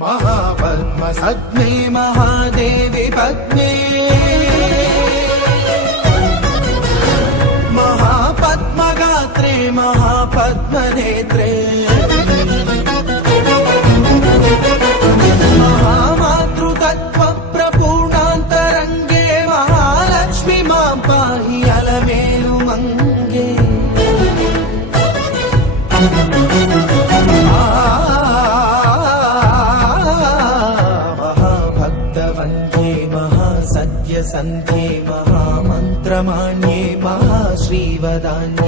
महापद्मसद्मे महादेवी पद्मे महापद्मगात्रे महापद्मनेत्रे महामातृतत्त्वप्रपूर्णान्तरङ्गे महालक्ष्मी मां पाहि अलमेलुमङ्गे महाभक्तवन्द्ये महासत्यसन्ध्ये महामन्त्रमान्ये महाश्रीवदान्ये